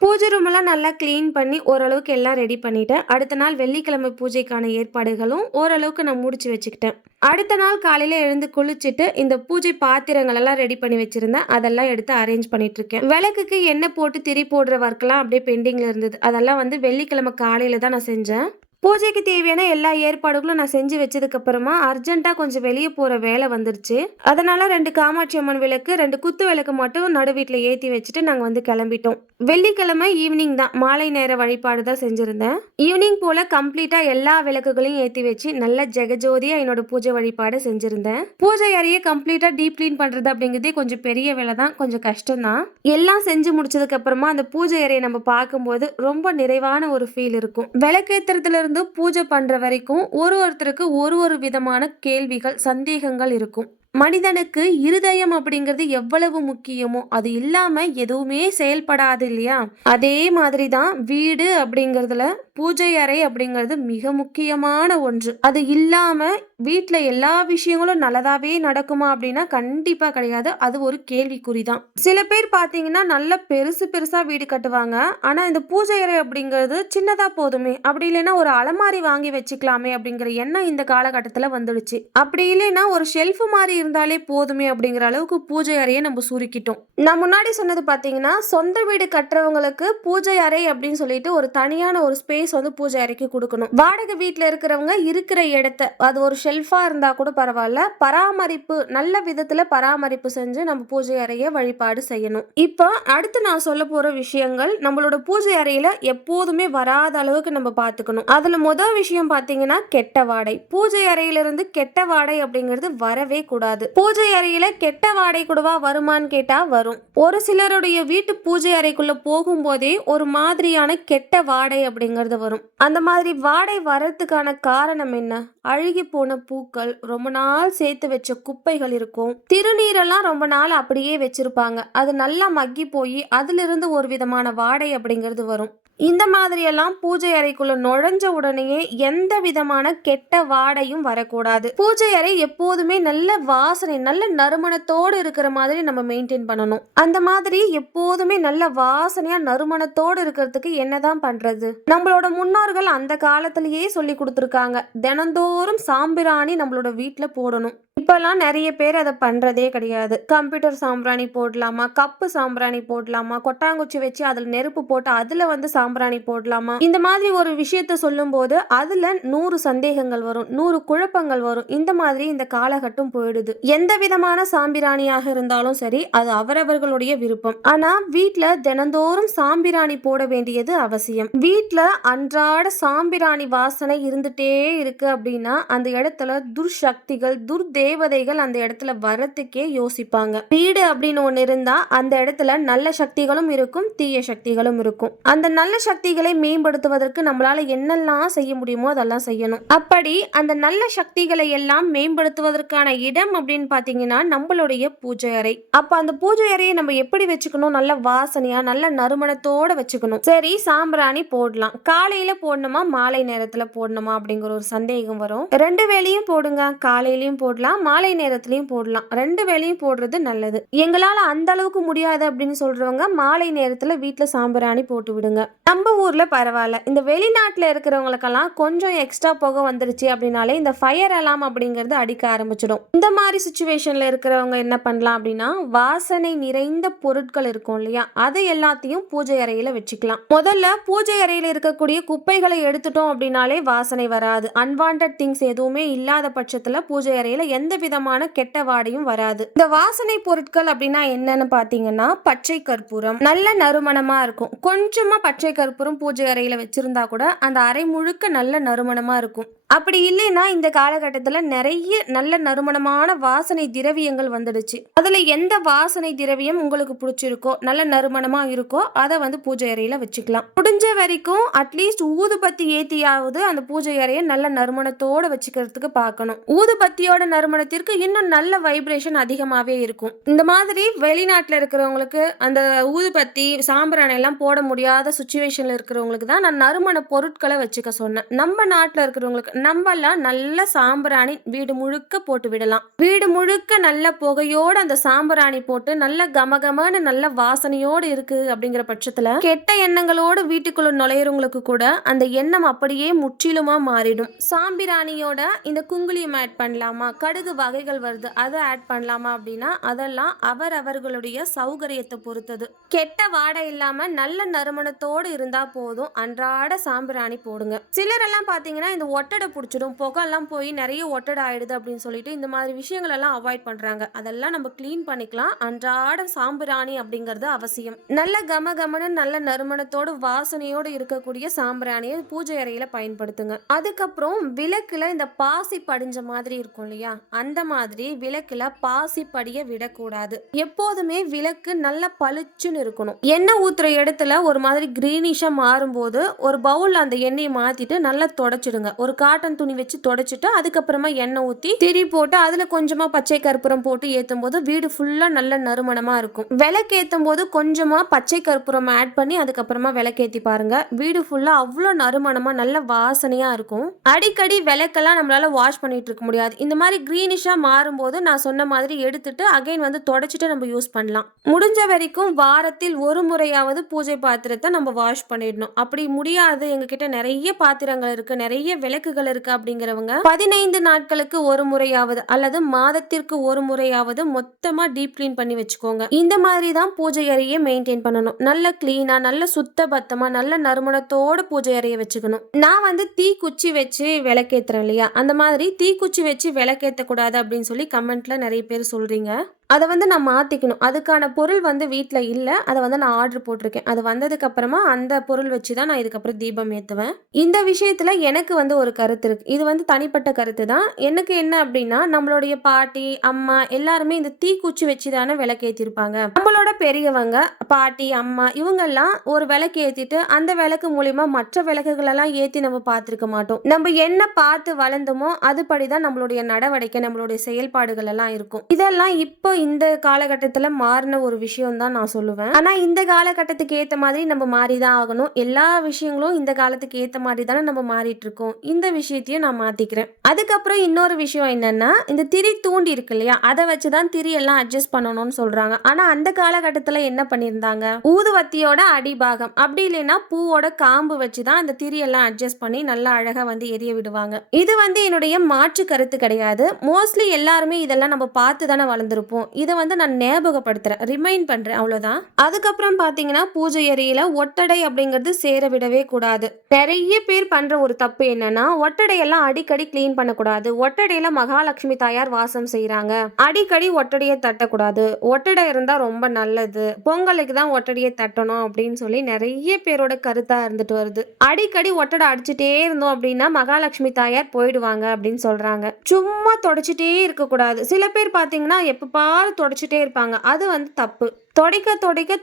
பூஜை ரூமெல்லாம் நல்லா க்ளீன் பண்ணி ஓரளவுக்கு எல்லாம் ரெடி பண்ணிட்டேன். அடுத்த நாள் வெள்ளிக்கிழமை பூஜைக்கான ஏற்பாடுகளும் ஓரளவுக்கு நான் முடிச்சு வச்சுக்கிட்டேன். அடுத்த நாள் காலையில் எழுந்து குளிச்சுட்டு இந்த பூஜை பாத்திரங்கள் எல்லாம் ரெடி பண்ணி வச்சுருந்தேன். அதெல்லாம் எடுத்து அரேஞ்ச் பண்ணிட்டு இருக்கேன். விளக்குக்கு எண்ணெய் போட்டு திரி போடுற ஒர்க்கெல்லாம் அப்படியே பெண்டிங்கில் இருந்தது. அதெல்லாம் வந்து வெள்ளிக்கிழமை காலையில் தான் நான் செஞ்சேன். பூஜைக்கு தேவையான எல்லா ஏற்பாடுகளும் நான் செஞ்சு வச்சதுக்கு அப்புறமா அர்ஜென்ட்டா கொஞ்சம் வெளியே போற வேலை வந்துருச்சு. அதனால 2 காமாட்சி அம்மன் விளக்கு, 2 குத்து விளக்கு மட்டும் நடு வீட்டில் ஏற்றி வச்சுட்டு நாங்கள் வந்து கிளம்பிட்டோம். வெள்ளிக்கிழமை ஈவினிங் தான் மாலை நேர வழிபாடு தான் செஞ்சிருந்தேன். ஈவினிங் போல கம்ப்ளீட்டா எல்லா விளக்குகளையும் ஏற்றி வச்சு நல்ல ஜெகஜோதியா என்னோட பூஜை வழிபாடு செஞ்சிருந்தேன். பூஜை அறையை கம்ப்ளீட்டா டீப் கிளீன் பண்றது அப்படிங்கிறதே கொஞ்சம் பெரிய வேலை தான், கொஞ்சம் கஷ்டம் தான். எல்லாம் செஞ்சு முடிச்சதுக்கு அப்புறமா அந்த பூஜை அறையை நம்ம பார்க்கும்போது ரொம்ப நிறைவான ஒரு ஃபீல் இருக்கும். விளக்கேத்துறதுல பூஜை பண்ற வரைக்கும் ஒருத்தருக்கு ஒரு விதமான கேள்விகள், சந்தேகங்கள் இருக்கும். மனிதனுக்கு இருதயம் அப்படிங்கிறது எவ்வளவு முக்கியமோ அது இல்லாம எதுவுமே செயல்படாது இல்லையா, அதே மாதிரிதான் வீடு அப்படிங்கிறதுல பூஜை அறை அப்படிங்கிறது மிக முக்கியமான ஒன்று. அது இல்லாம வீட்டுல எல்லா விஷயங்களும் நல்லதாவே நடக்குமா அப்படின்னா கண்டிப்பா கிடையாது. அது ஒரு கேள்விக்குறிதான். சில பேர் பாத்தீங்கன்னா நல்ல பெருசா வீடு கட்டுவாங்க. ஆனா இந்த பூஜை அறை அப்படிங்கிறது சின்னதா போதுமே, அப்படி இல்லைன்னா ஒரு அலமாரி வாங்கி வச்சுக்கலாமே அப்படிங்கிற எண்ணம் இந்த காலகட்டத்துல வந்துடுச்சு. அப்படி இல்லைன்னா ஒரு ஷெல்ஃப் மாதிரி இருந்தாலே போதுமே அப்படிங்கிற அளவுக்கு பூஜை அறையை நம்ம சுருக்கிட்டோம். நான் முன்னாடி சொன்னது பாத்தீங்கன்னா சொந்த வீடு கட்டுறவங்களுக்கு பூஜை அறை அப்படின்னு சொல்லிட்டு ஒரு தனியான ஒரு ஸ்பேஸ் வந்து பூஜை அறைக்கு கொடுக்கணும். வாடகை வீட்டுல இருக்கிறவங்க இருக்கிற இடத்த அது ஒரு ஷெல்ஃபா இருந்தா கூட பரவாயில்ல, பராமரிப்பு நல்ல விதத்துல பராமரிப்பு செஞ்சு நம்ம பூஜை அறையை வழிபாடு செய்யணும். இப்போ அடுத்து நான் சொல்ல போற விஷயங்கள் நம்மளோட பூஜை அறையில எப்போதுமே வராத அளவுக்கு நம்ம பாத்துக்கணும். அதுல முதல் விஷயம் பாத்தீங்கன்னா கெட்ட வாடை. பூஜை அறையிலிருந்து கெட்ட வாடை அப்படிங்கிறது வரவே கூடாது. பூஜை அறையில கெட்ட வாடை கூடவா வருமான்னு கேட்டா வரும். ஒரு சிலருடைய வீட்டு பூஜை அறைக்குள்ள போகும்போதே ஒரு மாதிரியான கெட்ட வாடை அப்படிங்கிறது வரும். அந்த மாதிரி வாடை வர்றதுக்கான காரணம் என்ன? அழுகி போன பூக்கள், ரொம்ப நாள் சேர்த்து வச்ச குப்பைகள் இருக்கும், திருநீரெல்லாம் ரொம்ப நாள் அப்படியே வச்சிருப்பாங்க. அது நல்லா மக்கி போய் அதிலிருந்து ஒரு விதமான வாடை அப்படிங்கிறது வரும். இந்த மாதிரியெல்லாம் பூஜை அறைக்குள்ள நுழைஞ்ச உடனேயே எந்த விதமான கெட்ட வாடையும் வரக்கூடாது. பூஜை அறை எப்போதுமே நல்ல வாசனை, நல்ல நறுமணத்தோடு இருக்கிற மாதிரி நம்ம மெயின்டைன் பண்ணணும். அந்த மாதிரி எப்போதுமே நல்ல வாசனையா நறுமணத்தோடு இருக்கிறதுக்கு என்னதான் பண்றது? நம்மளோட முன்னோர்கள் அந்த காலத்திலேயே சொல்லி கொடுத்துருக்காங்க. தினந்தோறும் சாம்பிராணி நம்மளோட வீட்டுல போடணும். இப்பெல்லாம் நிறைய பேர் அதை பண்றதே கிடையாது. கம்ப்யூட்டர் சாம்பிராணி போடலாமா, கப்பு சாம்பிராணி போடலாமா, கொட்டாங்குச்சி வச்சு அதுல நெருப்பு போட்டு அதுல சாம்பிராணி போடலாமா, இந்த மாதிரி ஒரு விஷயத்த சொல்லும் போது அதுல 100 சந்தேகங்கள் வரும், 100 குழப்பங்கள் வரும். இந்த மாதிரி இந்த காலகட்டம் போயிடுது. எந்த விதமான சாம்பிராணியாக இருந்தாலும் சரி, அது அவரவர்களுடைய விருப்பம். ஆனா வீட்டுல தினந்தோறும் சாம்பிராணி போட வேண்டியது அவசியம். வீட்டுல அன்றாட சாம்பிராணி வாசனை இருந்துட்டே இருக்கு அப்படின்னா அந்த இடத்துல துர்சக்திகள், தேவதைகள் அந்த இடத்துல வரத்துக்கே யோசிப்பாங்க. வீடு அப்படின்னு ஒண்ணு இருந்தா அந்த இடத்துல நல்ல சக்திகளும் இருக்கும், தீய சக்திகளும் இருக்கும். அந்த நல்ல சக்திகளை மேம்படுத்துவதற்கு நம்மளால என்னெல்லாம் செய்ய முடியுமோ அதெல்லாம் செய்யணும். அப்படி அந்த நல்ல சக்திகளை எல்லாம் மேம்படுத்துவதற்கான இடம் அப்படின்னு பாத்தீங்கன்னா நம்மளுடைய பூஜை அறை. அப்ப அந்த பூஜை அறையை நம்ம எப்படி வச்சுக்கணும்? நல்ல வாசனையா, நல்ல நறுமணத்தோட வச்சுக்கணும். சரி, சாம்பிராணி போடலாம். காலையில போடணுமா, மாலை நேரத்துல போடணுமா அப்படிங்கிற ஒரு சந்தேகம் வரும். 2 வேளையும் போடுங்க. காலையிலயும் போடலாம், மாலை நேரத்திலையும் போடலாம். 2 வேளையும் போடுறது நல்லது. எங்களால அந்த அளவுக்கு முடியாது அப்படின்னு சொல்றவங்க மாலை நேரத்துல வீட்டுல சாம்பிராணி போட்டு விடுங்க. நம்ம ஊர்ல பரவாயில்ல. இந்த வெளிநாட்டுல இருக்கிறவங்களுக்கெல்லாம் கொஞ்சம் எக்ஸ்ட்ரா புகை வந்துருச்சு அப்படின்னாலே இந்த ஃபயர் அலாம் அப்படிங்கிறது அடிக்க ஆரம்பிச்சிடும். இந்த மாதிரி சுச்சுவேஷன்ல இருக்கிறவங்க என்ன பண்ணலாம் அப்படின்னா, வாசனை நிறைந்த பொருட்கள் இருக்கும் இல்லையா, அதை எல்லாத்தையும் பூஜை அறையில வச்சுக்கலாம். முதல்ல பூஜை அறையில இருக்கக்கூடிய குப்பைகளை எடுத்துட்டோம் அப்படின்னாலே வாசனை வராது. அன்வான்ட் திங்ஸ் எதுவுமே இல்லாத பட்சத்துல பூஜை அறையில எந்த விதமான கெட்ட வாடையும் வராது. இந்த வாசனை பொருட்கள் அப்படின்னா என்னன்னு பாத்தீங்கன்னா, பச்சை கற்பூரம் நல்ல நறுமணமா இருக்கும். கொஞ்சமா பச்சை கற்பூரம் பூஜை அறையில வச்சிருந்தா கூட அந்த அறை முழுக்க நல்ல நறுமணமா இருக்கும். அப்படி இல்லைன்னா இந்த காலகட்டத்துல நிறைய நல்ல நறுமணமான வாசனை திரவியங்கள் வந்துடுச்சு. அதுல எந்த வாசனை திரவியம் உங்களுக்கு பிடிச்சிருக்கோ, நல்ல நறுமணமா இருக்கோ, அதை பூஜை அறையில வச்சுக்கலாம். முடிஞ்ச வரைக்கும் அட்லீஸ்ட் ஊதுபத்தி ஏத்தியாவது அந்த பூஜை அறையை நல்ல நறுமணத்தோட வச்சுக்கிறதுக்கு பார்க்கணும். ஊதுபத்தியோட நறுமணத்திற்கு இன்னும் நல்ல வைப்ரேஷன் அதிகமாவே இருக்கும். இந்த மாதிரி வெளிநாட்டுல இருக்கிறவங்களுக்கு அந்த ஊதுபத்தி, சாம்பிராணி எல்லாம் போட முடியாத சுச்சுவேஷன்ல இருக்கிறவங்களுக்கு தான் நான் நறுமண பொருட்களை வச்சுக்க சொன்னேன். நம்ம நாட்டுல இருக்கிறவங்களுக்கு நம்மலாம் நல்ல சாம்பிராணி வீடு முழுக்க போட்டு விடலாம். வீடு முழுக்க நல்ல புகையோட அந்த சாம்பிராணி போட்டு நல்ல கமகமான நல்ல வாசனையோடு இருக்கு அப்படிங்கிற பட்சத்துல கெட்ட எண்ணங்களோட வீட்டுக்குள்ள நுழையிறவங்களுக்கு கூட அந்த எண்ணம் அப்படியே முற்றிலுமா மாறிடும். சாம்பிராணியோட இந்த குங்குலியம் ஆட் பண்ணலாமா, கடுகு வகைகள் வருது அதை ஆட் பண்ணலாமா அப்படின்னா அதெல்லாம் அவர்களுடைய சௌகரியத்தை பொறுத்தது. கெட்ட வாடை இல்லாம நல்ல நறுமணத்தோடு இருந்தா போதும். அன்றாட சாம்பிராணி போடுங்க. சிலரெல்லாம் பாத்தீங்கன்னா இந்த ஒட்டடை பிடிச்சிடும், புகைல்லாம் போய் நிறைய ஒட்டடை ஆயிடுது அப்படின்னு சொல்லிட்டு இந்த மாதிரி விஷயங்கள் எல்லாம் அவாய்ட் பண்றாங்க. அதெல்லாம் நம்ம கிளீன் பண்ணிக்கலாம். அன்றாட சாம்பிராணி அப்படிங்கிறது அவசியம். நல்ல கமகமன நல்ல நறுமணத்தோடு வாசனையோடு இருக்கக்கூடிய சாம்பிராணியை பூஜை அறையில பயன்படுத்துங்க. அதுக்கப்புறம் விளக்குல இந்த பாசி படிஞ்ச மாதிரி இருக்கும் இல்லையா, அந்த மாதிரி விளக்குல பாசி படிய விடக்கூடாது. எப்போதுமே விளக்கு நல்ல பளிச்சுன்னு இருக்கணும். எண்ணெய் ஊத்துற இடத்துல ஒரு மாதிரி கிரீனிஷா மாறும்போது ஒரு பவுல்ல அந்த எண்ணெயை மாத்திட்டு நல்லா தொடச்சிடுங்க. ஒரு காட்டன் துணி வச்சு தொடச்சிட்டு அதுக்கப்புறமா எண்ணெய் ஊற்றி திரி போட்டு அதுல கொஞ்சமா பச்சை கற்பூரம் போட்டு ஏற்றும் போது வீடு ஃபுல்லா நல்ல நறுமணமா இருக்கும். விளக்கேற்றும் போது கொஞ்சமா பச்சை கற்பூரம் ஆட் பண்ணி அதுக்கப்புறமா விளக்கேற்றி பாருங்க. வீடு ஃபுல்லா அவ்வளோ நறுமணமா நல்ல வாசனையா இருக்கும். அடிக்கடி விளக்கெல்லாம் நம்மளால வாஷ் பண்ணிட்டு இருக்க முடியாது. இந்த மாதிரி கிரீனிஷா மாறும்போது நான் சொன்ன மாதிரி எடுத்துட்டு அகைன் தொடச்சிட்டு நம்ம யூஸ் பண்ணலாம். முடிஞ்ச வரைக்கும் வாரத்தில் ஒரு முறையாவது பூஜை பாத்திரத்தை நம்ம வாஷ் பண்ணிடணும். அப்படி முடியாது, எங்ககிட்ட நிறைய பாத்திரங்கள் இருக்கு, நிறைய விளக்குகள் இருக்கு அப்படிங்கிறவங்க 15 நாட்களுக்கு ஒரு முறையாவது அல்லது மாதத்திற்கு ஒரு முறையாவது மொத்தமா டீப் கிளீன் பண்ணி வச்சுக்கோங்க. இந்த மாதிரி தான் பூஜை அறையை மெயின்டைன் பண்ணணும். நல்ல கிளீனா, நல்ல சுத்த பத்தமா, நல்ல நறுமணத்தோட பூஜை அறையை வச்சுக்கணும். நான் தீக்குச்சி வச்சு விளக்கேத்துறேன் இல்லையா, அந்த மாதிரி தீக்குச்சி வச்சு விளக்கேற்ற கூடாது அப்படின்னு சொல்லி கமெண்ட்ல நிறைய பேர் சொல்றீங்க. அதை நான் மாற்றிக்கணும். அதுக்கான பொருள் வீட்டில் இல்லை. அதை நான் ஆர்டர் போட்டிருக்கேன். அது வந்ததுக்கு அப்புறமா அந்த பொருள் வச்சு தான் நான் இதுக்கப்புறம் தீபம் ஏற்றுவேன். இந்த விஷயத்தில் எனக்கு ஒரு கருத்து இருக்கு. இது தனிப்பட்ட கருத்து தான். எனக்கு என்ன அப்படின்னா, நம்மளுடைய பாட்டி, அம்மா எல்லாருமே இந்த தீக்குச்சி வச்சு தானே விளக்கேற்றிருப்பாங்க. நம்மளோட பெரியவங்க, பாட்டி, அம்மா இவங்கெல்லாம் ஒரு விளக்கு ஏற்றிட்டு அந்த விளக்கு மூலிமா மற்ற விளக்குகளெல்லாம் ஏற்றி நம்ம பார்த்துருக்க மாட்டோம். நம்ம என்ன பார்த்து வளர்ந்தோமோ அதுபடி தான் நம்மளுடைய நடவடிக்கை, நம்மளுடைய செயல்பாடுகள் எல்லாம் இருக்கும். இதெல்லாம் இப்போ இந்த காலகட்டத்துல மாறின ஒரு விஷயம் தான் நான் சொல்லுவேன். ஆனா இந்த காலகட்டத்துக்கு ஏத்த மாதிரி நம்ம மாறிதான் ஆகணும். எல்லா விஷயங்களும் இந்த காலத்துக்கு ஏத்த மாதிரி தானே நம்ம மாறிட்டு இருக்கோம். இந்த விஷயத்தையும் நான் மாத்திக்கிறேன். அதுக்கப்புறம் இன்னொரு விஷயம் என்னன்னா, இந்த திரி தூண்டி இருக்கு இல்லையா, அதை வச்சுதான் திரி எல்லாம் அட்ஜஸ்ட் பண்ணணும்னு சொல்றாங்க. ஆனா அந்த காலகட்டத்துல என்ன பண்ணியிருந்தாங்க, ஊதுவத்தியோட அடிபாகம் அப்படி இல்லைன்னா பூவோட காம்பு வச்சுதான் அந்த திரி எல்லாம் அட்ஜஸ்ட் பண்ணி நல்லா அழகா எரிய விடுவாங்க. இது என்னுடைய மாற்று கருத்து கிடையாது. மோஸ்ட்லி எல்லாருமே இதெல்லாம் நம்ம பார்த்து தானே வளர்ந்துருப்போம். இதை நான் ஞாபகப்படுத்துறேன், ரிமைண்ட் பண்றேன், அவ்வளவுதான். அதுக்கப்புறம் பாத்தீங்கன்னா பூஜை அறையில ஒட்டடை அப்படிங்கிறது சேர விடவே கூடாது. நிறைய பேர் பண்ற ஒரு தப்பு என்னன்னா, ஒட்டடையெல்லாம் அடிக்கடி கிளீன் பண்ணக்கூடாது. ஒட்டடையில மகாலட்சுமி தாயார் வாசம் செய்யறாங்க, அடிக்கடி ஒட்டடையை தட்டக்கூடாது. ஒட்டடை இருந்தா ரொம்ப நல்லது, பொங்கலுக்கு தான் ஒட்டடையை தட்டணும் அப்படின்னு சொல்லி நிறைய பேரோட கருத்தா இருந்துட்டு வருது. அடிக்கடி ஒட்டடை அடிச்சுட்டே இருந்தோம் அப்படின்னா மகாலட்சுமி தாயார் போயிடுவாங்க அப்படின்னு சொல்றாங்க. சும்மா தொடச்சிட்டே இருக்க கூடாது. சில பேர் பாத்தீங்கன்னா எப்ப பாரு தொடச்சிட்டே இருப்பாங்க. அது தப்பு.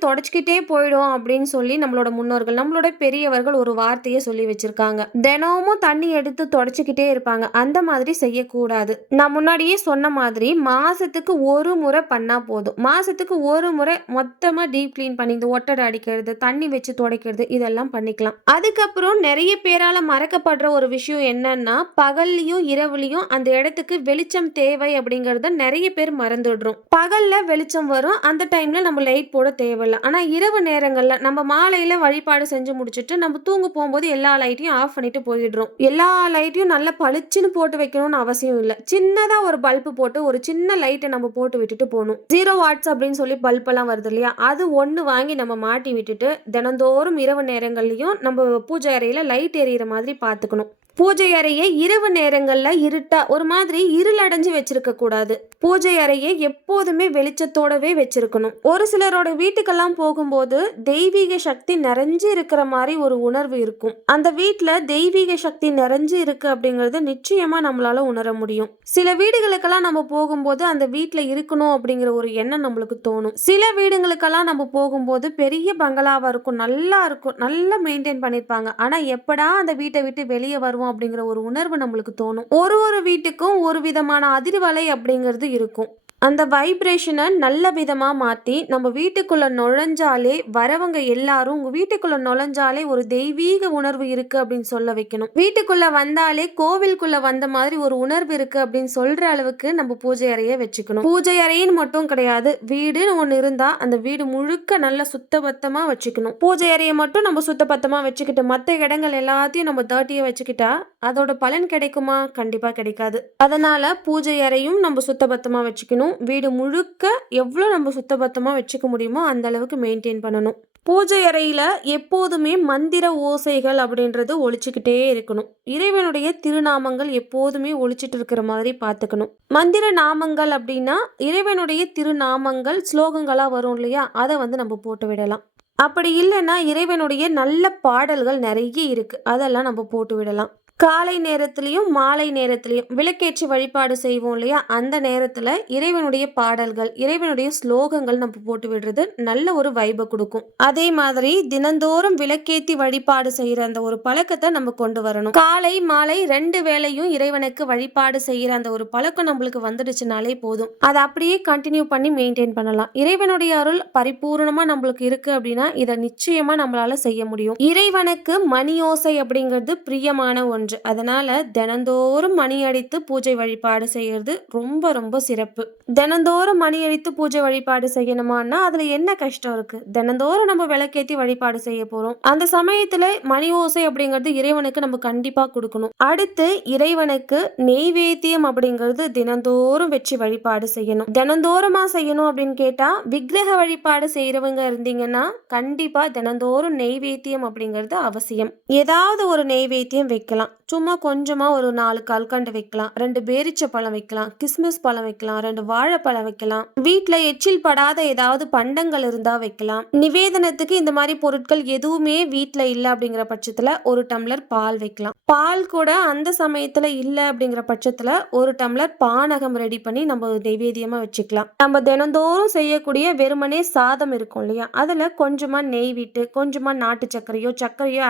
தொடச்சிக்கிட்டே போயிடும் அப்படின்னு சொல்லி நம்மளோட முன்னோர்கள், நம்மளோட பெரியவர்கள் ஒரு வார்த்தையை சொல்லி வச்சிருக்காங்க. தினமும் தண்ணி எடுத்து தொடச்சிக்கிட்டே இருப்பாங்க. அந்த மாதிரி செய்யக்கூடாது. நான் முன்னாடியே சொன்ன மாதிரி மாசத்துக்கு ஒரு முறை பண்ணா போதும். மாசத்துக்கு ஒரு முறை மொத்தமா டீப் கிளீன் பண்ணி இந்த ஒட்டடை அடிக்கிறது, தண்ணி வச்சு துடைக்கிறது, இதெல்லாம் பண்ணிக்கலாம். அதுக்கப்புறம் நிறைய பேரால மறக்கப்படுற ஒரு விஷயம் என்னன்னா, பகல்லையும் இரவுலையும் அந்த இடத்துக்கு வெளிச்சம் தேவை அப்படிங்கறத நிறைய பேர் மறந்துடுறோம். பகல்ல வெளிச்சம் வரும், அந்த டைம்ல நம்ம லைட் போட தேவையில்லை. ஆனா இரவு நேரங்கள்ல நம்ம மாலையில வழிபாடு செஞ்சு முடிச்சுட்டு நம்ம தூங்க போகும்போது எல்லா லைட்டையும் ஆஃப் பண்ணிட்டு போயிடுறோம். எல்லா லைட்டையும் நல்லா பளிச்சுன்னு போட்டு வைக்கணும்னு அவசியம் இல்லை. சின்னதா ஒரு பல்பு போட்டு ஒரு சின்ன லைட்டை நம்ம போட்டு விட்டுட்டு போகணும். 0 வாட்ஸ் அப்படின்னு சொல்லி பல்ப் எல்லாம் வருது இல்லையா, அது ஒண்ணு வாங்கி நம்ம மாட்டி விட்டுட்டு தினந்தோறும் இரவு நேரங்கள்லயும் நம்ம பூஜை அறையில லைட் எரியிற மாதிரி பார்த்துக்கணும். பூஜை அறையை இரவு நேரங்கள்ல இருட்டா ஒரு மாதிரி இருளடைஞ்சு வச்சிருக்க கூடாது. பூஜை அறையை எப்போதுமே வெளிச்சத்தோடவே வச்சிருக்கணும். ஒரு சிலரோட வீட்டுக்கெல்லாம் போகும்போது தெய்வீக சக்தி நிறைஞ்சு இருக்கிற மாதிரி ஒரு உணர்வு இருக்கும். அந்த வீட்டுல தெய்வீக சக்தி நிறைஞ்சு இருக்கு அப்படிங்கறது நிச்சயமா நம்மளால உணர முடியும். சில வீடுகளுக்கெல்லாம் நம்ம போகும்போது அந்த வீட்டுல இருக்கணும் அப்படிங்கிற ஒரு எண்ணம் நம்மளுக்கு தோணும். சில வீடுகளுக்கெல்லாம் நம்ம போகும்போது பெரிய பங்களாவா இருக்கும், நல்லா மெயின்டைன் பண்ணிருப்பாங்க. ஆனா எப்படா அந்த வீட்டை விட்டு வெளியே வருவோம் அப்படிங்கிற ஒரு உணர்வு நம்மளுக்கு தோணும். ஒரு வீட்டுக்கும் ஒரு விதமான அதிர்வலை அப்படிங்கிறது இருக்கும். அந்த வைப்ரேஷனை நல்ல விதமா மாத்தி நம்ம வீட்டுக்குள்ள நுழைஞ்சாலே வரவங்க எல்லாரும் உங்க வீட்டுக்குள்ள நுழைஞ்சாலே ஒரு தெய்வீக உணர்வு இருக்கு அப்படின்னு சொல்ல வைக்கணும். வீட்டுக்குள்ள வந்தாலே கோவிலுக்குள்ள வந்த மாதிரி ஒரு உணர்வு இருக்கு அப்படின்னு சொல்ற அளவுக்கு நம்ம பூஜை அறையை வச்சுக்கணும். பூஜை அறைன்னு மட்டும் கிடையாது, வீடுன்னு ஒண்ணு இருந்தா அந்த வீடு முழுக்க நல்ல சுத்தபத்தமா வச்சுக்கணும். பூஜை அறையை மட்டும் நம்ம சுத்தபத்தமா வச்சுக்கிட்டு மற்ற இடங்கள் எல்லாத்தையும் நம்ம டர்ட்டியா வச்சுக்கிட்டா அதோட பலன் கிடைக்குமா? கண்டிப்பா கிடைக்காது. அதனால பூஜை அறையும் நம்ம சுத்தபத்தமா வச்சுக்கணும். வீடு முழுக்க எவ்வளோ நம்ம சுத்தபத்தமா வச்சுக்க முடியுமோ அந்த அளவுக்கு மெயின்டைன் பண்ணணும். பூஜை அறையில எப்போதுமே மந்திர ஓசைகள் அப்படின்றது ஒழிச்சுக்கிட்டே இருக்கணும். இறைவனுடைய திருநாமங்கள் எப்போதுமே ஒழிச்சிட்டு இருக்கிற மாதிரி பார்த்துக்கணும். மந்திர நாமங்கள் அப்படின்னா இறைவனுடைய திருநாமங்கள் ஸ்லோகங்களா வரும் இல்லையா, அதை நம்ம போட்டு விடலாம். அப்படி இல்லைன்னா இறைவனுடைய நல்ல பாடல்கள் நிறைய இருக்கு, அதெல்லாம் நம்ம போட்டு விடலாம். காலை நேரத்திலையும் மாலை நேரத்திலையும் விளக்கேற்றி வழிபாடு செய்வோம் இல்லையா, அந்த நேரத்துல இறைவனுடைய பாடல்கள், இறைவனுடைய ஸ்லோகங்கள் நம்ம போட்டு விடுறது நல்ல ஒரு வைபை கொடுக்கும். அதே மாதிரி தினந்தோறும் விளக்கேற்றி வழிபாடு செய்யற அந்த ஒரு பழக்கத்தை நம்ம கொண்டு வரணும். காலை மாலை 2 வேளையும் இறைவனுக்கு வழிபாடு செய்யற அந்த ஒரு பழக்கம் நம்மளுக்கு வந்துடுச்சுனாலே போதும். அதை அப்படியே கண்டினியூ பண்ணி மெயின்டைன் பண்ணலாம். இறைவனுடைய அருள் பரிபூர்ணமா நம்மளுக்கு இருக்கு அப்படின்னா இதை நிச்சயமா நம்மளால செய்ய முடியும். இறைவனுக்கு மணியோசை அப்படிங்கிறது பிரியமான ஒன்று. அதனால தினந்தோறும் மணி அடித்து பூஜை வழிபாடு செய்யறது ரொம்ப ரொம்ப சிறப்பு. தினந்தோறும் மணி அடித்து பூஜை வழிபாடு செய்யணுமான்னா அதுல என்ன கஷ்டம் இருக்கு? தினந்தோறும் நம்ம விளக்கேத்தி வழிபாடு செய்ய போறோம். அந்த சமயத்துல மணி ஓசை அப்படிங்கிறது இறைவனுக்கு நம்ம கண்டிப்பா கொடுக்கணும். அடுத்து இறைவனுக்கு நெய்வேத்தியம் அப்படிங்கிறது தினந்தோறும் வச்சு வழிபாடு செய்யணும். தினந்தோறுமா செய்யணும் அப்படின்னு கேட்டா, விக்கிரக வழிபாடு செய்யறவங்க இருந்தீங்கன்னா கண்டிப்பா தினந்தோறும் நெய்வேத்தியம் அப்படிங்கிறது அவசியம். ஏதாவது ஒரு நெய்வேத்தியம் வைக்கலாம். சும்மா கொஞ்சமா ஒரு 4 கல்கண்டு வைக்கலாம், 2 பேரிச்ச பழம் வைக்கலாம், கிஸ்மிஸ் பழம் வைக்கலாம், 2 வாழைப்பழம் வைக்கலாம். வீட்டுல எச்சில் படாத ஏதாவது பண்டங்கள் இருந்தா வைக்கலாம். நிவேதனத்துக்கு இந்த மாதிரி பொருட்கள் எதுவுமே வீட்டுல இல்ல அப்படிங்கிற பட்சத்துல 1 டம்ளர் பால் வைக்கலாம். பால் கூட அந்த சமயத்துல இல்ல அப்படிங்கிற பட்சத்துல 1 டம்ளர் பானகம் ரெடி பண்ணி நம்ம நெய்வேத்தியமா வச்சுக்கலாம். நம்ம தினந்தோறும் செய்யக்கூடிய வெறுமனே சாதம் இருக்கும் இல்லையா, அதுல கொஞ்சமா நெய் விட்டு கொஞ்சமா நாட்டு சர்க்கரையோ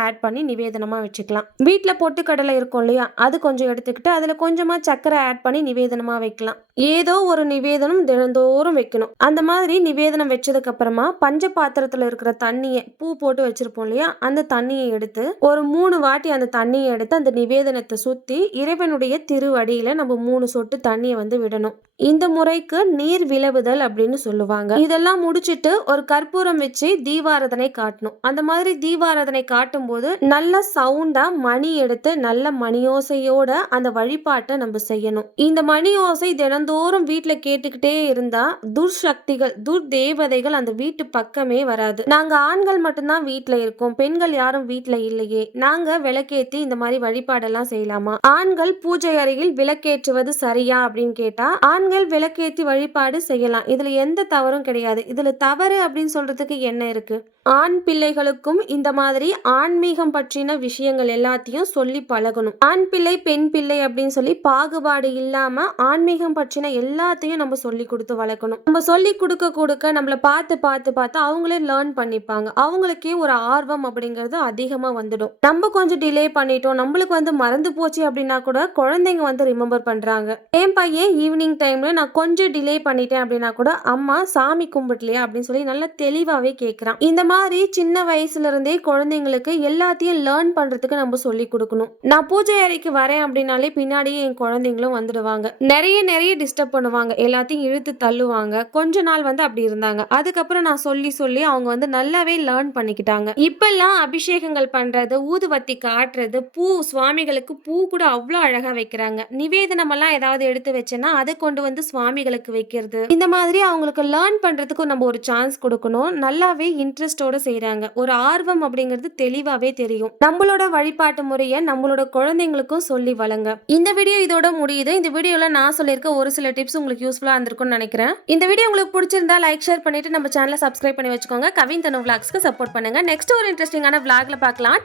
ஆட் பண்ணி நிவேதனமா வச்சுக்கலாம். வீட்டுல பொட்டுக்கடலை வெல்லம் இருக்கும் இல்லையா, அது கொஞ்சம் எடுத்துக்கிட்டு அதில் கொஞ்சமாக சர்க்கரை ஆட் பண்ணி நிவேதனமாக வைக்கலாம். ஏதோ ஒரு நிவேதனம் தினந்தோறும் வைக்கணும். அந்த மாதிரி நிவேதனம் வச்சதுக்கு அப்புறமா பஞ்ச பாத்திரத்தில் இருக்கிற தண்ணியை, பூ போட்டு வச்சிருப்போம் இல்லையா, அந்த தண்ணியை எடுத்து ஒரு 3 வாட்டி அந்த தண்ணியை எடுத்து அந்த நிவேதனத்தை சுற்றி இறைவனுடைய திருவடியில் நம்ம 3 சொட்டு தண்ணியை விடணும். இந்த முறைக்கு நீர் விலவுதல் அப்படின்னு சொல்லுவாங்க. இதெல்லாம் முடிச்சிட்டு ஒரு கற்பூரம் வச்சு தீபாராதனை காட்டணும். அந்த மாதிரி தீபாராதனை காட்டும் போது நல்ல சவுண்டா மணி எடுத்து நல்ல மணியோசையோட அந்த வழிபாட்டை நம்ம செய்யணும். இந்த மணியோசை தினந்தோறும் வீட்டுல கேட்டுக்கிட்டே இருந்தா துர்சக்திகள், துர்தேவதைகள் அந்த வீட்டு பக்கமே வராது. நாங்க ஆண்கள் மட்டும்தான் வீட்டுல இருக்கோம், பெண்கள் யாரும் வீட்டுல இல்லையே, நாங்க விளக்கேத்தி இந்த மாதிரி வழிபாடெல்லாம் செய்யலாமா, ஆண்கள் பூஜை அறையில் விளக்கேற்றுவது சரியா அப்படின்னு கேட்டா ஆண்கள் விளக்கேற்றி வழிபாடு செய்யலாம். இதுல எந்த தவறும் கிடையாது. இதுல தவறு அப்படின்னு சொல்றதுக்கு என்ன இருக்கு? ஆண் பிள்ளைகளுக்கும் இந்த மாதிரி ஆன்மீகம் பற்றின விஷயங்கள் எல்லாத்தையும் சொல்லி பழகணும். ஆண் பிள்ளை பெண் பிள்ளை அப்படின்னு சொல்லி பாகுபாடு இல்லாம ஆன்மீகம் பற்றின எல்லாத்தையும் நம்ம சொல்லி கொடுத்து வளர்க்கணும். நம்ம சொல்லி கொடுக்க கொடுக்க நம்மளை பார்த்து பார்த்து பார்த்து அவங்களே லேர்ன் பண்ணிப்பாங்க. அவங்களுக்கே ஒரு ஆர்வம் அப்படிங்கிறது அதிகமா வந்துடும். நம்ம கொஞ்சம் டிலே பண்ணிட்டோம், நம்மளுக்கு மறந்து போச்சு அப்படின்னா கூட குழந்தைங்க ரிமெம்பர் பண்றாங்க. என் பையன் ஈவினிங் டைம்ல நான் கொஞ்சம் டிலே பண்ணிட்டேன் அப்படின்னா கூட அம்மா சாமி கும்பிடலையா அப்படின்னு சொல்லி நல்லா தெளிவாவே கேட்கிறான். இந்த மாதிரி சின்ன வயசுல இருந்தே குழந்தைங்களுக்கு எல்லாத்தையும் லேர்ன் பண்றதுக்கு நம்ம சொல்லி கொடுக்கணும். நான் பூஜை அறைக்கு வரேன் அப்படின்னாலே பின்னாடியே என் குழந்தைங்களும் வந்துடுவாங்க. நிறைய டிஸ்டர்ப் பண்ணுவாங்க, எல்லாத்தையும் இழுத்து தள்ளுவாங்க. கொஞ்ச நாள் அப்படி இருந்தாங்க. அதுக்கப்புறம் நான் சொல்லி சொல்லி அவங்க நல்லாவே லேர்ன் பண்ணிக்கிட்டாங்க. இப்பெல்லாம் அபிஷேகங்கள் பண்றது, ஊதுவத்தி காட்டுறது, பூ சுவாமிகளுக்கு பூ கூட அவ்வளோ அழகா வைக்கிறாங்க. நிவேதனம் எல்லாம் ஏதாவது எடுத்து வச்சேன்னா அதை கொண்டு சுவாமிகளுக்கு வைக்கிறது. இந்த மாதிரி அவங்களுக்கு லேர்ன் பண்றதுக்கு நம்ம ஒரு சான்ஸ் கொடுக்கணும். நல்லாவே இன்ட்ரெஸ்டோட செய்றாங்க. ஒரு ஆர்வம் அப்படிங்கிறது தெளிவாவே தெரியும். நம்மளோட வழிபாட்டு முறையை நம்மளோட குழந்தைங்களுக்கும் சொல்லி வளங்க. இந்த வீடியோ இதோட முடியுது. இந்த வீடியோல நான் சொல்லியிருக்க ஒரு சில டிப்ஸ் உங்களுக்கு யூஸ்ஃபுல்லா இருந்திருக்கும்னு நினைக்கிறேன். இந்த வீடியோ உங்களுக்கு பிடிச்சிருந்தா லைக் ஷேர் பண்ணிட்டு நம்ம சேனலை சப்ஸ்கிரைப் பண்ணி வச்சுக்கோங்க. கவின் தனு விளாக்ஸ்க்கு சப்போர்ட் பண்ணுங்க. நெக்ஸ்ட் ஒரு இன்ட்ரெஸ்டிங்கான விளாக்ல பார்க்கலாம்.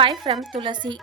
Bye from Thulasi.